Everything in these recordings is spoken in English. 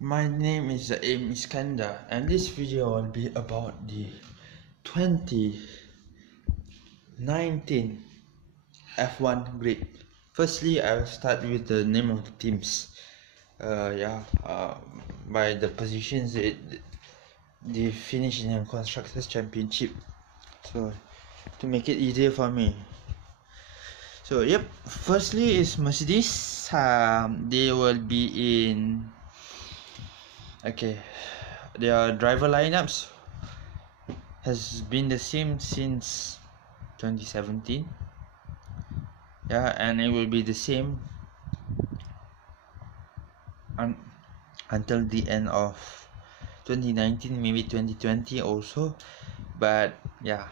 My name is Aim Iskandar, and this video will be about the 2019 F1 grid. Firstly, I'll start with the name of the teams. By the positions they finished in the Constructors' Championship. So, to make it easier for me. So, firstly is Mercedes. They will be in. Okay, their driver lineups has been the same since 2017. And it will be the same until the end of 2019, maybe 2020 also. But the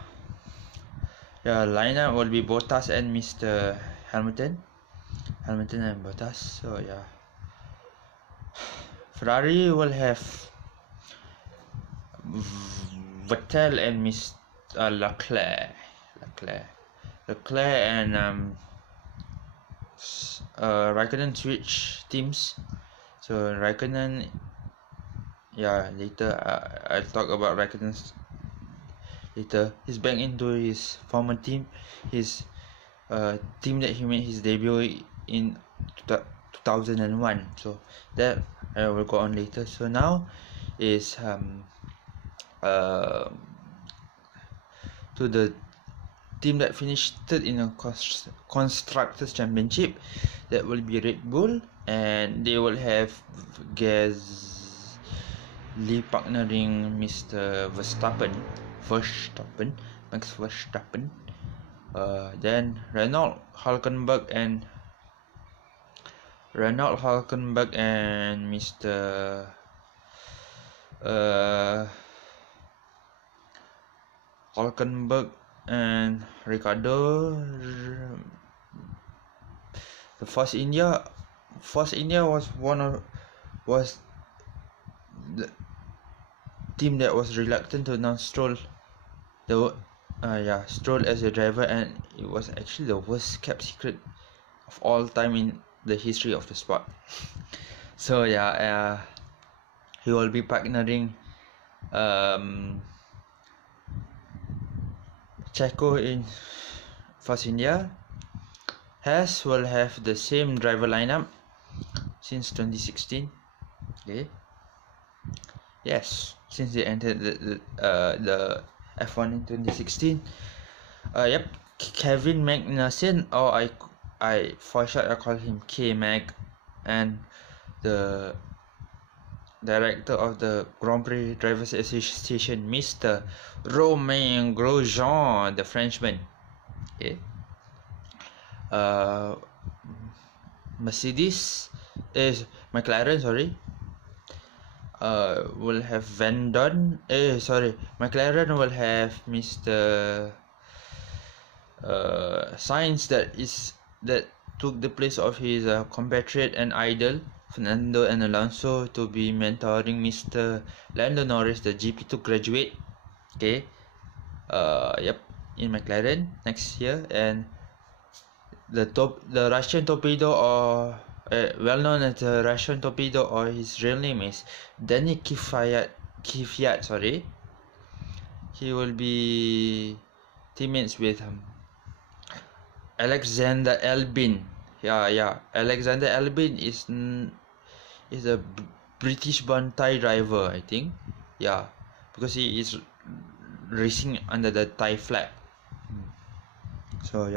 lineup will be Bottas and Mr. Hamilton and Bottas. So Ferrari will have Vettel and Mr. Leclerc and Raikkonen switch teams. So Raikkonen, later I'll talk about Raikkonen later. He's back into his former team, his team that he made his debut in 2001. So that I will go on later. So now is to the team that finished third in a Constructors' Championship. That will be Red Bull, and they will have Gasly partnering Mr. Max Verstappen. Then Renault, Hulkenberg and Mr. Hulkenberg and Riccardo. The Force India was the team that was reluctant to announce Stroll as a driver, and it was actually the worst kept secret of all time in the history of the sport. So he will be partnering Checo in Force India. HAAS will have the same driver lineup since 2016. Okay. Yes, since they entered the F1 in 2016. Kevin Magnussen, or I for short I call him K-Mag, and the director of the Grand Prix Drivers Association, Mr. Romain Grosjean, the Frenchman. Okay. McLaren will have McLaren will have Mr. Science that took the place of his compatriot and idol Fernando and Alonso to be mentoring Mr. Lando Norris, the GP2 graduate. Okay. In McLaren next year. And the Russian torpedo, or well known as the Russian torpedo, or his real name is Danny Kvyat. He will be teammates with Alexander Albon. Alexander Albon is a British-born Thai driver, I think. Because he is racing under the Thai flag. So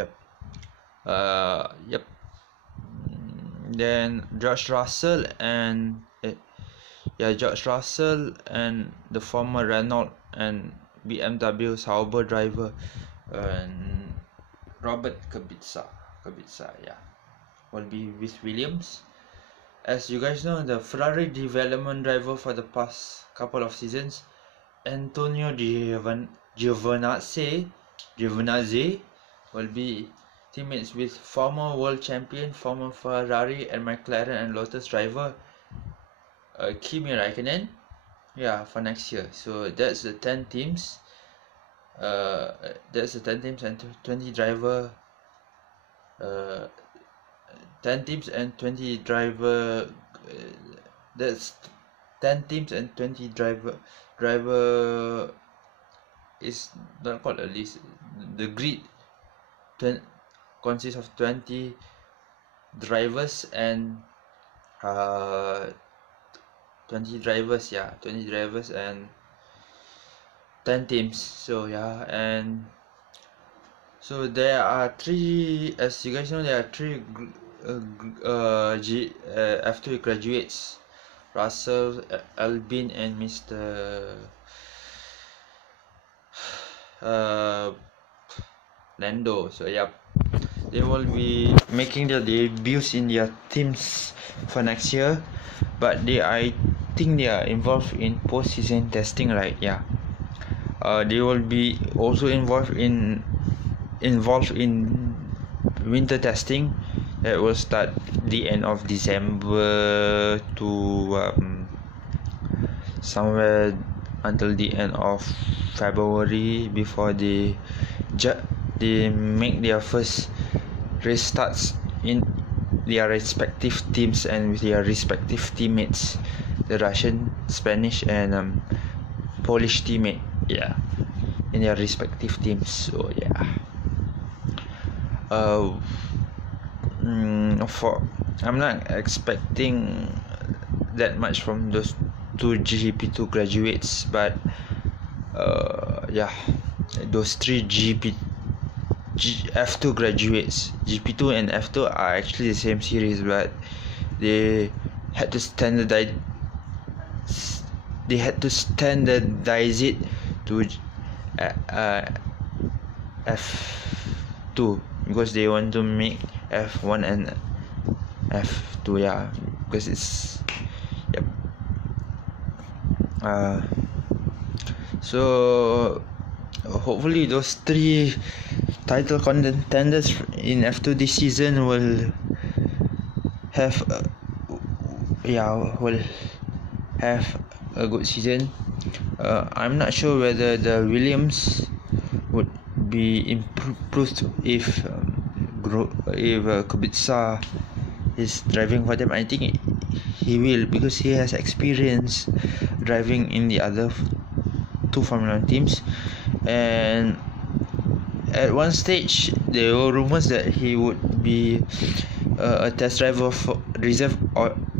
then George Russell and the former Renault and BMW Sauber driver, and Robert Kubica will be with Williams. As you guys know, the Ferrari development driver for the past couple of seasons, Antonio Giovinazzi will be teammates with former world champion, former Ferrari and McLaren and Lotus driver Kimi Raikkonen for next year. So that's the 10 teams. And 20 driver 10 teams and 20 driver. That's 10 teams and 20 driver is not called a list. The grid consists of 20 drivers and 20 drivers and 10 teams. So yeah, and so there are three, as you guys know, there are three F2 graduates: Russell, Albon, and Mr. Londo. So yep, they will be making their debuts in their teams for next year, but I think they are involved in post-season testing, right? Yeah. They will be also involved in winter testing that will start the end of December to somewhere until the end of February before they make their first race starts in their respective teams and with their respective teammates, the Russian, Spanish, and Polish teammate. Yeah, in their respective teams. So yeah, I'm not expecting that much from those two GP2 graduates, but yeah, those three F2 graduates, GP2 and F2 are actually the same series, but they had to standardize it to F2 because they want to make F1 and F2, yeah, because it's yep. So hopefully those three title contenders in F2 this season will have a good season. I'm not sure whether the Williams would be improved if Kubica is driving for them. I think he will, because he has experience driving in the other two Formula 1 teams, and at one stage there were rumors that he would be a test driver for reserve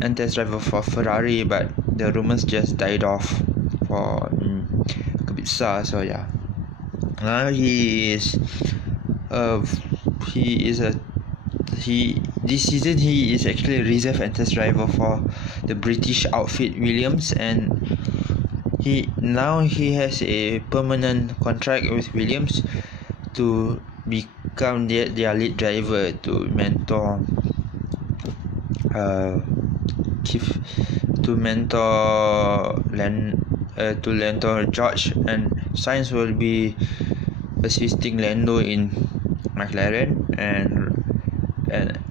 and test driver for Ferrari, but the rumors just died off for Kubica. So yeah, now this season he is actually a reserve and test driver for the British outfit Williams, and he has a permanent contract with Williams to become their lead driver, to mentor George, and Science will be assisting Londo in McLaren, and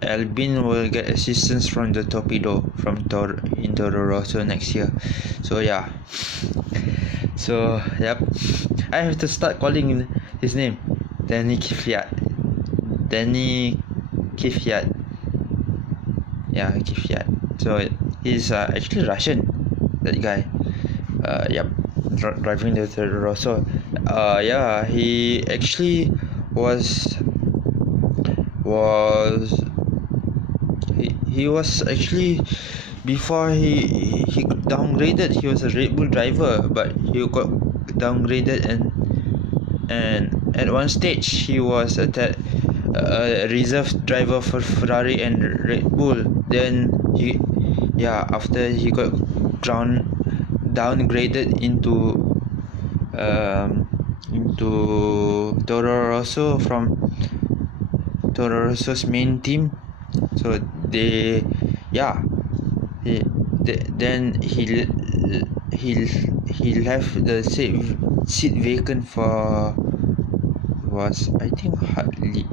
Albon will get assistance from the Torpedo from Toro Rosso next year. So yeah, so yep, I have to start calling his name Danny Kvyat. Yeah, Kvyat. So he's actually Russian, that guy. Yep, driving the Rosso. Yeah, he actually was actually, before he downgraded, he was a Red Bull driver, but he got downgraded, and at one stage he was a reserve driver for Ferrari and Red Bull. Then after he got downgraded into Toro Rosso from Toro Rosso's main team. So then he left the seat vacant for, was I think Hartley,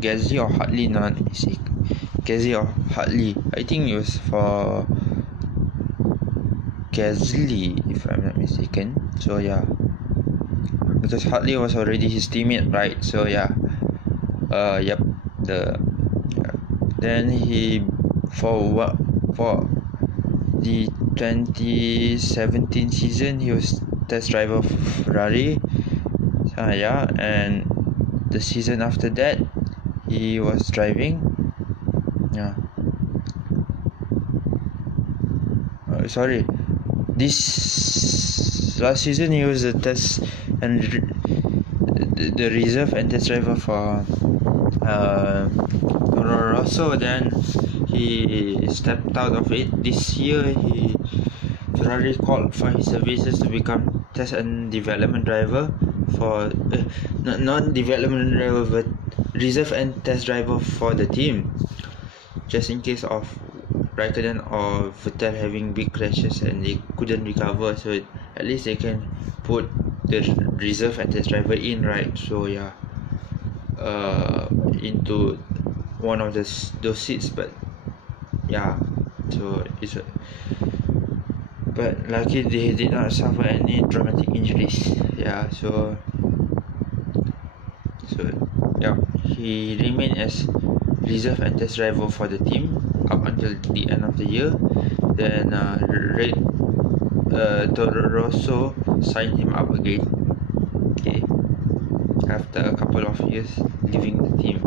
Gasly or Hartley, not mistaken. Gasly or Hartley, I think it was for Gasly if I'm not mistaken. So yeah, because Hartley was already his teammate, right? So yeah, yep. Then he for the 2017 season he was test driver of Ferrari. Yeah, and the season after that he was driving. Yeah. Sorry, this last season he was a test and the reserve and test driver for Rosso. Then he stepped out of it. This year Ferrari called for his services to become test and development driver for not development driver but reserve and test driver for the team, just in case of Riccardo or Vettel having big crashes and they couldn't recover, so at least they can put the reserve and test driver in, right? So yeah, into one of those seats. But yeah, so it's but lucky they did not suffer any dramatic injuries. Yeah, so yeah, he remained as reserve and test driver for the team up until the end of the year. Then Toro Rosso signed him up again, okay, after a couple of years leaving the team.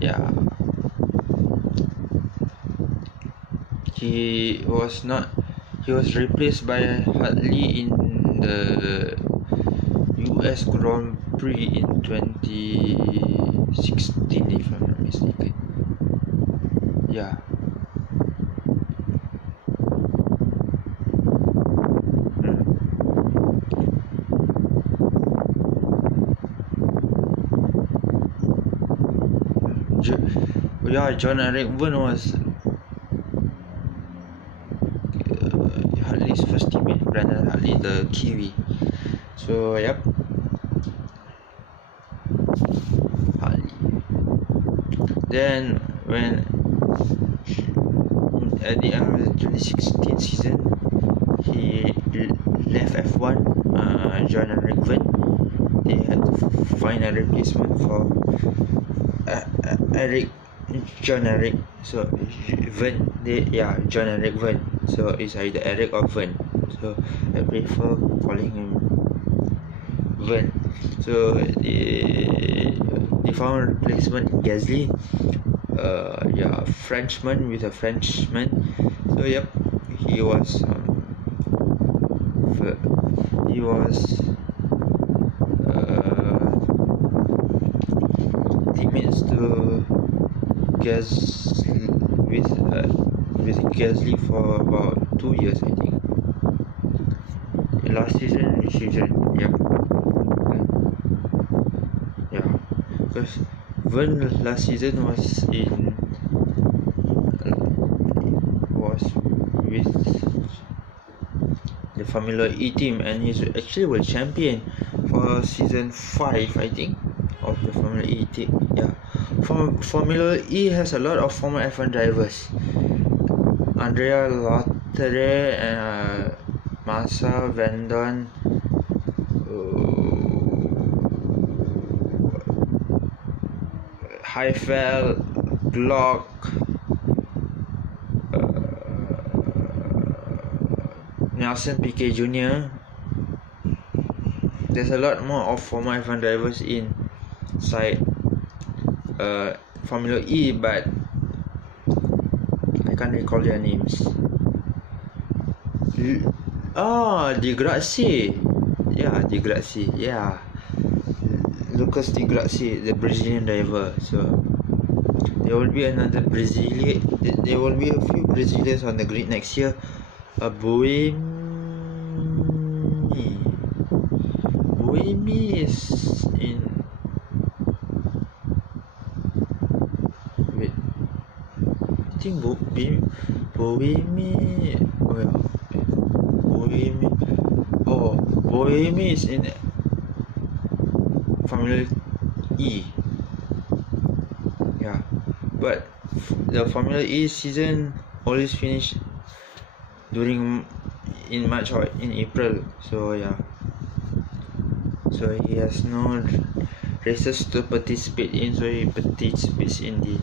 Yeah, he was replaced by Hartley in the US Grand Prix in 2016, if I'm not mistaken. Yeah. John Eric Verne was Hartley's first teammate, Brandon Hartley, the Kiwi. So yep, Hartley. Then when at the end of the 2016 season he left F1, John Eric Verne. They had to find a replacement for John Eric. So Verne, John Eric Verne. So it's either Eric or Verne. So I prefer calling him Verne. So they found a replacement in Gasly. Frenchman with a Frenchman. So yep, he was teammates to with Gasly for about 2 years, I think. Last season, yep. Yeah, because Verne last season was with the Formula E team, and he's actually world champion for season 5, I think, of the Formula E team. Yeah, Formula E has a lot of former F1 drivers. Andrea Lotterer and Massa, Vendon, Heifel, Glock, Nelson Piquet Jr. There's a lot more of former F1 drivers inside Formula E, but I can't recall their names. Di Grassi. Yeah, Lucas Di Grassi, the Brazilian driver. So there will be another Brazilian. There will be a few Brazilians on the grid next year. Buemi is in. Wait, I think Buemi. Buemi is in Formula E. Yeah, but the Formula E season always finish in March or in April. So yeah, so he has no races to participate in. So he participates in the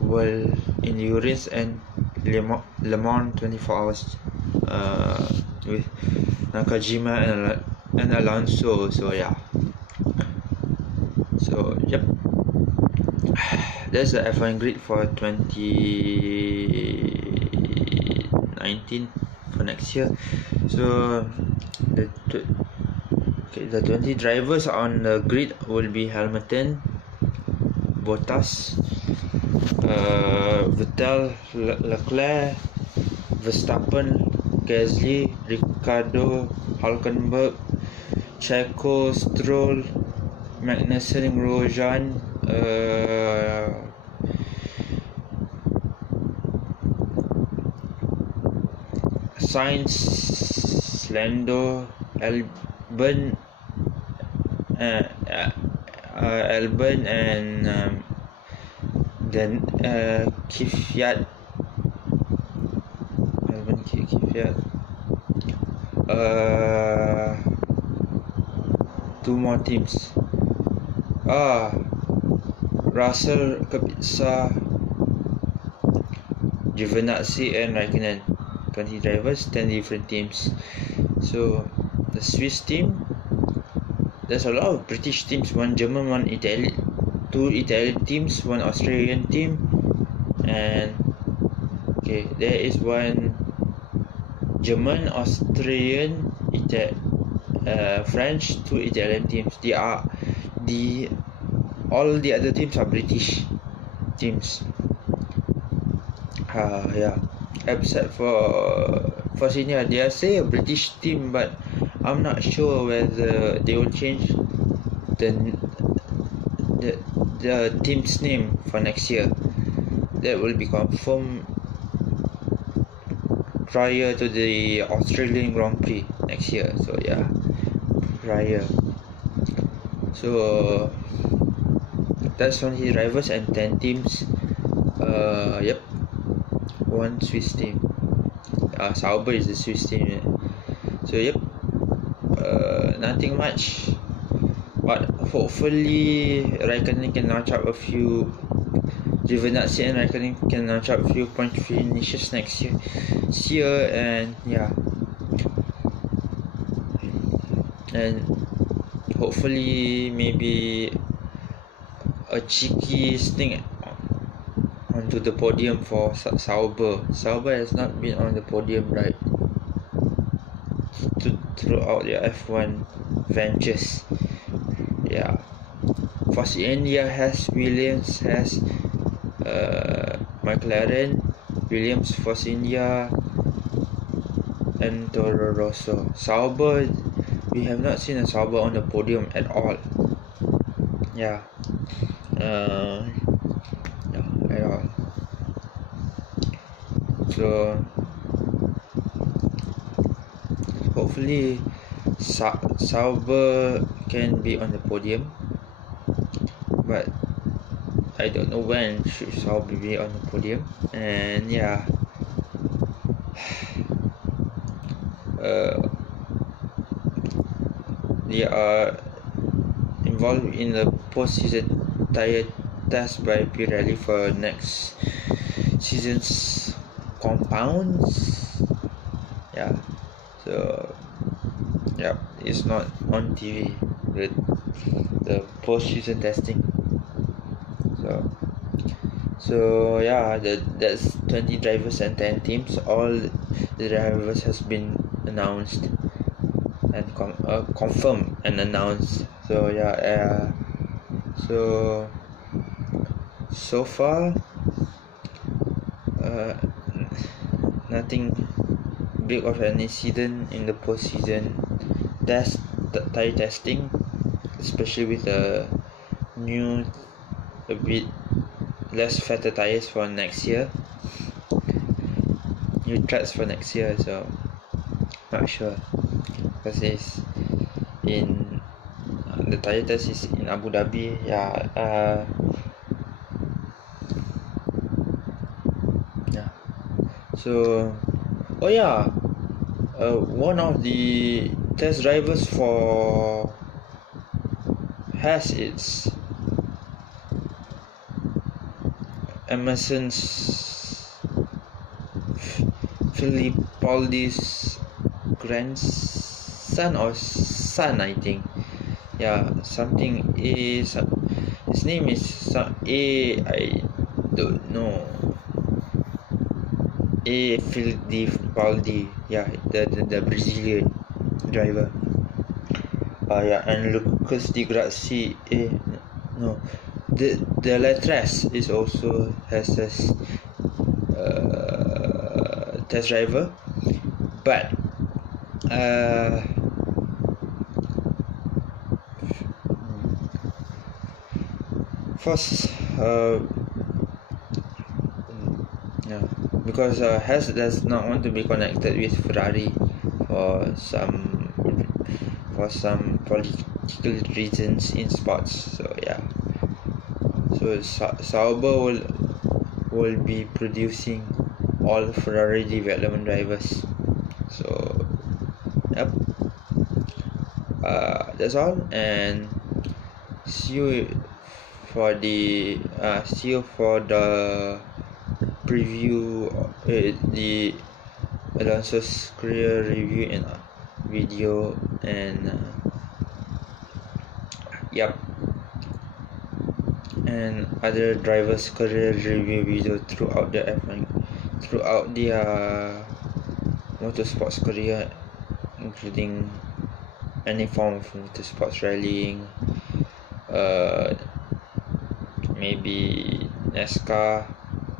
World Endurance and Le Mans 24 hours with Nakajima and Alonso. So yeah, so yep, that's the F1 grid for 2019 for next year. So the 20 drivers on the grid will be Hamilton, Bottas, Vettel, Leclerc, Verstappen, Gasly, Riccardo, Hülkenberg, Checo, Stroll, Magnussen, Grosjean, Science, Londo, Albon, and then Kvyat, two more teams. Russell, Kubica, Giovinazzi and Raikkonen. 20 drivers, 10 different teams. So the Swiss team, there's a lot of British teams, one German, one Italian, two Italian teams, one Australian team, and okay, there is one German, Australian, French, two Italian teams. All the other teams are British teams. Yeah, except for Senior, they are say a British team, but I'm not sure whether they will change the team's name for next year. That will be confirmed prior to the Australian Grand Prix next year. So yeah, prior. So that's 20 drivers and 10 teams. Yep, one Swiss team. Sauber is the Swiss team. Yeah. So yep, nothing much, but hopefully Raikkonen can notch up a few. Giovinazzi and Raikkonen can notch up a few point finishes next year, and yeah, and hopefully maybe a cheeky sting onto the podium for Sauber. Sauber has not been on the podium right throughout their F1 ventures. Yeah, Force India has Williams, has McLaren, Williams, Force India, and Toro Rosso. Sauber, we have not seen a Sauber on the podium at all. Yeah, at all. So hopefully Sauber can be on the podium, but I don't know when should Sauber be on the podium. And yeah, they are involved in the post-season tire test by Pirelli for next season's compounds. Yeah, so yeah, it's not on TV, the post-season testing. So yeah, that's 20 drivers and 10 teams. All the drivers has been announced and confirmed and announced. So yeah, so far nothing big of an incident in the post-season tire testing, especially with the new, a bit less fatter tires for next year, new tracks for next year. So not sure, because it's in the tire test is in Abu Dhabi. Yeah, so one of the test drivers for HAAS, it's Emerson's Fittipaldi's grandson or son, I think. Yeah, something is his name is I don't know. Fittipaldi, yeah, the Brazilian driver. Yeah, and Lucas Di Grassi, no, the Leclerc is also has this test driver, but first yeah, because HAAS does not want to be connected with Ferrari for some political reasons in sports. So yeah, so Sauber will be producing all Ferrari development drivers. So yep, that's all, and see you for the preview, the Alonso's career review and video, and yep, and other drivers' career review video throughout the motorsports career, including any form of motorsports, rallying, maybe NASCAR.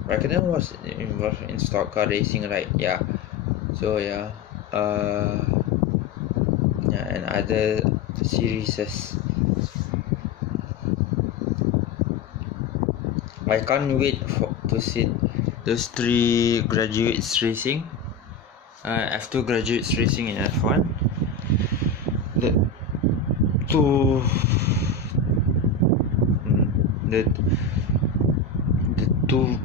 Riccardo was involved in stock car racing, right? Yeah. So yeah, and other series. I can't wait to see those 3 graduates racing. F2 graduates racing in F1. The two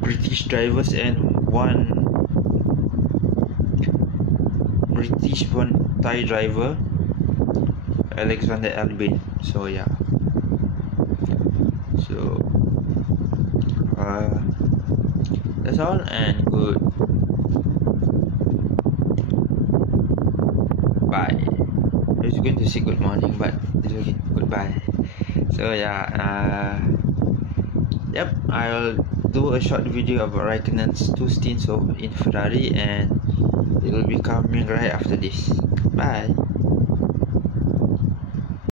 British drivers and one British, one Thai driver, Alexander Albon. So yeah, so that's all, and good bye. I was going to say good morning, but it's okay, goodbye. So yeah, yep, I'll do a short video about Raikkonen's 2 stints in Ferrari, and it will be coming right after this. Bye.